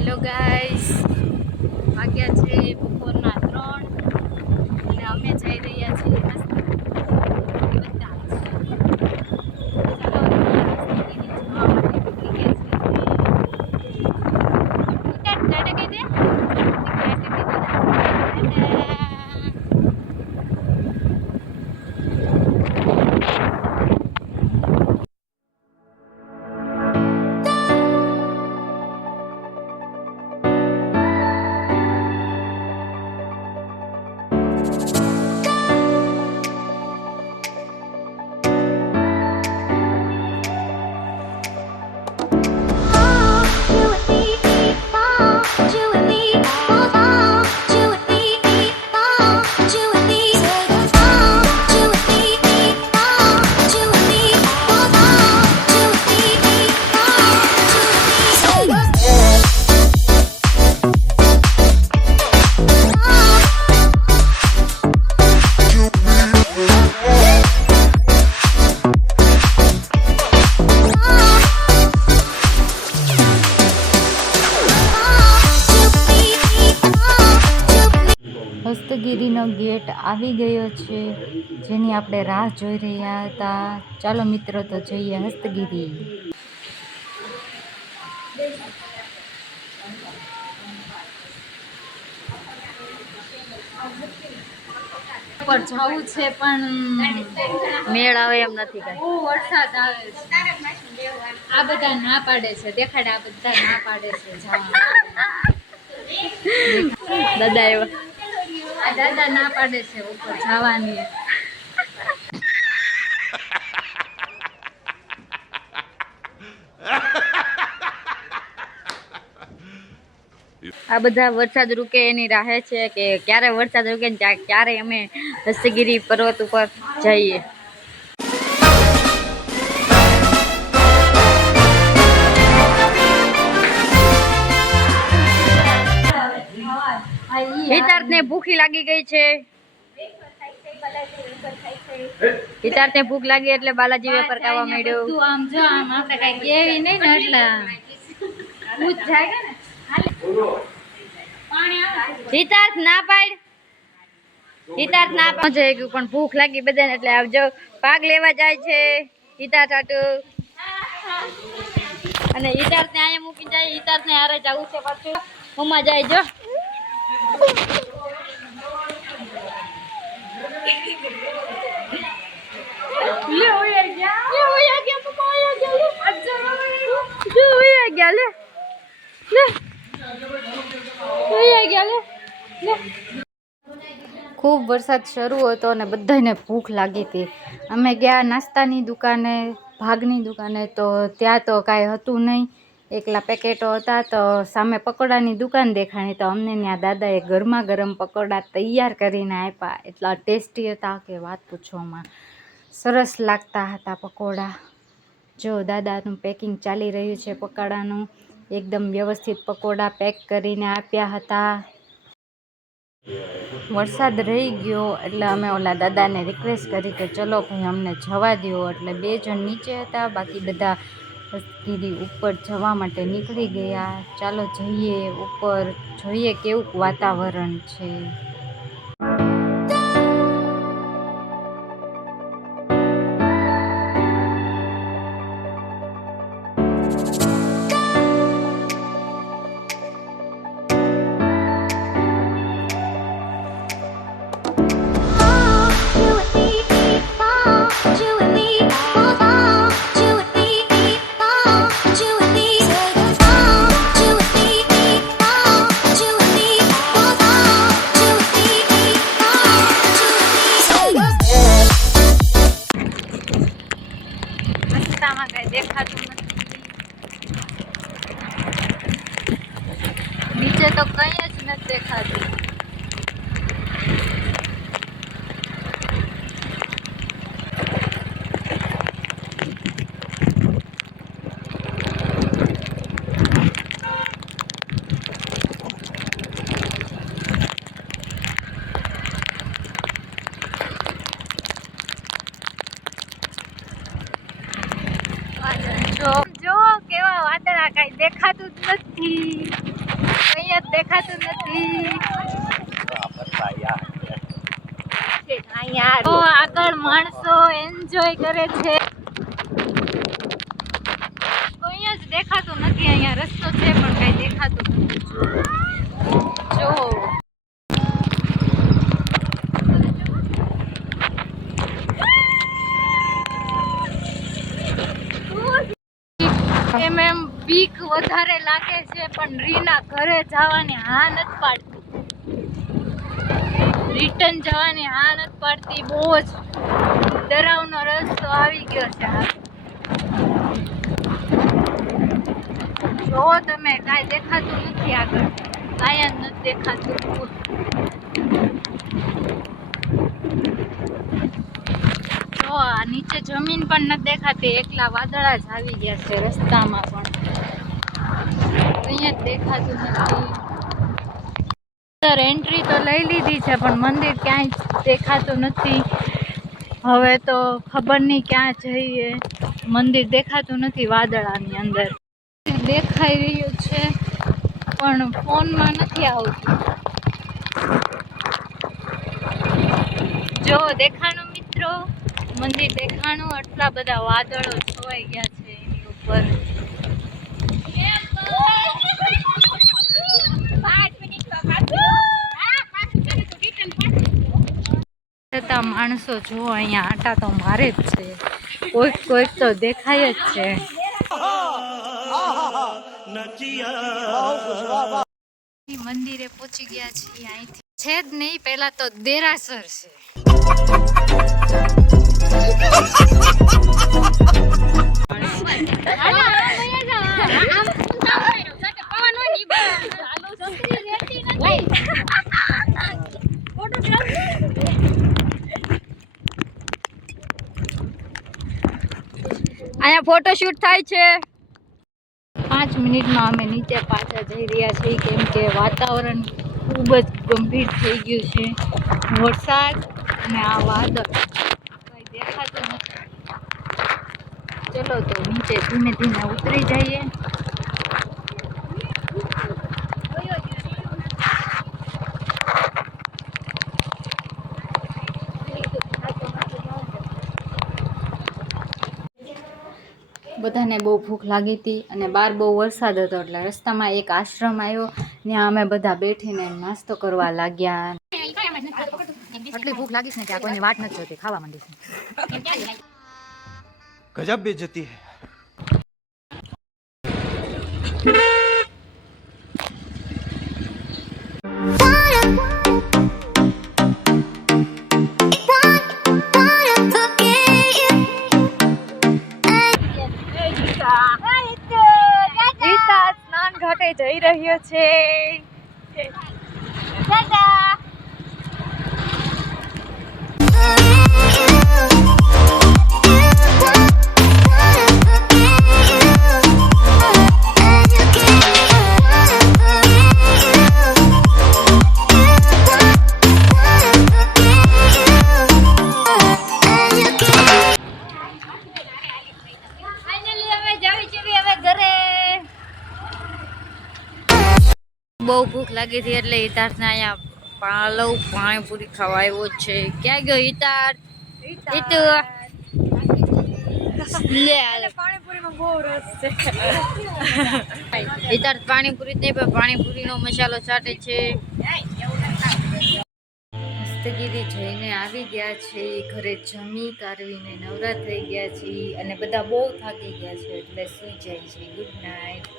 Hello guys, વાગ્યા છે બપોરના 3 અને અમે જઈ રહ્યા છીએ બધા હસ્તગીરીનો ગેટ આવી ગયો છે, જેની આપણે રાહ જોઈ રહ્યા હતા. ચાલો મિત્રો, તો જઈએ હસ્તગીરી. પર જવું છે પણ મેળ આવે એમ નથી. બહુ વરસાદ આવે છે. આ બધા ના પાડે છે, દેખાડે. આ બધા ના પાડે છે દાદા એવા. આ દાદા ના પાડે છે ઉપર જવાની. આ બધા વરસાદ રૂકે એની રાહે છે કે ક્યારે વરસાદ રૂકે ને ક્યારે અમે હસ્તગીરી પર્વત ઉપર જઈએ. હિતાર્થને ભૂખી લાગી ગઈ છે. હિતાર્થને ભૂખ લાગી એટલે બાલાજી વેફર ખાવા માંડ્યો. તું આમ જો, આમ આપણે કઈ કેવી નહીં ને એટલે ભૂત જાય ને. હિતાર્થ ના પાડ. હિતાર્થ ના પહોંચે પણ ભૂખ લાગી બધાને એટલે આવજો. ભાગ લેવા જાય છે હિતાર્થ આટુ. અને હિતાર્થ ને અહીંયા મૂકી જાય. હિતાર્થ ને હારે જવું છે પાછું. મમ્મા જાય જો. ખૂબ વરસાદ શરૂ હતો અને બધાને ભૂખ લાગી હતી. અમે ગયા નાસ્તાની દુકાને, ભાગની દુકાને, તો ત્યાં તો કાંઈ હતું નહીં. એકલા પેકેટો હતા. તો સામે પકોડાની દુકાન દેખાણી, તો અમને ત્યાં દાદાએ ગરમા ગરમ પકોડા તૈયાર કરીને આપ્યા. એટલા ટેસ્ટી હતા કે વાત પૂછવામાં. સરસ લાગતા હતા પકોડા. જો દાદાનું પેકિંગ ચાલી રહ્યું છે પકોડાનું. એકદમ વ્યવસ્થિત પકોડા પેક કરીને આપ્યા હતા. વરસાદ રહી ગયો એટલે અમે ઓલા દાદાને રિક્વેસ્ટ કરી કે ચલો ભાઈ અમને જવા દો. એટલે 2 જણ નીચે હતા, બાકી બધા હસ્તગીરી ઉપર જવા માટે નીકળી ગયા. ચાલો જઈએ ઉપર, જોઈએ કેવું વાતાવરણ છે. દેખાતું નથી નીચે, તો કઈ જ નથી દેખાતું. જો કેવા વાદળા, કઈ દેખાતું જ નથી. દેખાતું નથી. તો આગળ માણસો એન્જોય કરે છે. અહીંયા જ દેખાતું નથી. અહીંયા રસ્તો છે પણ કઈ દેખાતું નથી. જો એમ બીક વધારે લાગે છે પણ રીના ઘરે જવાની હા નથી પાડતી. રિટર્ન જવાની હા નથી પાડતી. બહુ જ ડરાવનો રસ્તો આવી ગયો છે. જો તમે કાંઈ દેખાતું નથી આગળ. કાંઈ જ નથી દેખાતું. જો આ નીચે જમીન પણ નથી દેખાતી. એકલા વાદળા જ આવી ગયા છે રસ્તામાં પણ. અહીંયા જ દેખાતું નથી. એન્ટ્રી તો લઈ લીધી છે પણ મંદિર ક્યાંય દેખાતું નથી. હવે તો ખબર નહીં ક્યાં જઈએ. મંદિર દેખાતું નથી વાદળાની અંદર. દેખાઈ રહ્યું છે પણ ફોનમાં નથી આવતું. જો દેખાણું મિત્રો, મંદિર દેખાણું. આટલા બધા વાદળો છવાઈ ગયા છે એની ઉપર. છતાં માણસો જો અહીંયા આટા તો મારે જ છે. કોઈક કોઈક તો દેખાય જ છે. મંદિરે પહોંચી ગયા છીએ. અહીંથી છે જ નહીં, પેલા તો દેરાસર છે. અહીંયા ફોટોશૂટ થાય છે. 5 મિનિટમાં અમે નીચે પાછા જઈ રહ્યા છીએ કેમ કે વાતાવરણ ખૂબ જ ગંભીર થઈ ગયું છે. વરસાદ અને આ વાદળ કંઈ દેખાતું નથી. ચલો તો નીચે ધીમે ધીમે ઉતરી જઈએ. બધાને બહુ ભૂખ લાગી હતી અને બહાર બહુ વરસાદ હતો એટલે રસ્તામાં એક આશ્રમ આવ્યો. ત્યાં અમે બધા બેઠીને નાસ્તો કરવા લાગ્યા. એટલી ભૂખ લાગી છે ને કે આ કોઈની વાટ નથી જોતી, ખાવા માંડી છે. ગજબ બેઇજ્જતી હે. સ્નાન ઘાટે જઈ રહ્યો છે. બહુ ભૂખ લાગી હતી એટલે હિતાર્થને અહીંયા પાણીપુરી ખાવા આવ્યો છે. ક્યાં ગયો હિતાર્થ? પાણીપુરીમાં બહુ રસ છે. હિતાર્થ પાણીપુરી જ નહીં પણ પાણીપુરીનો મસાલો ચાટે છે. હસ્તગીરી જઈને આવી ગયા છે. ઘરે જમી કારવીને નવરા થઈ ગયા છે અને બધા બહુ થાકી ગયા છે એટલે સુઈ જાય છે. Good night.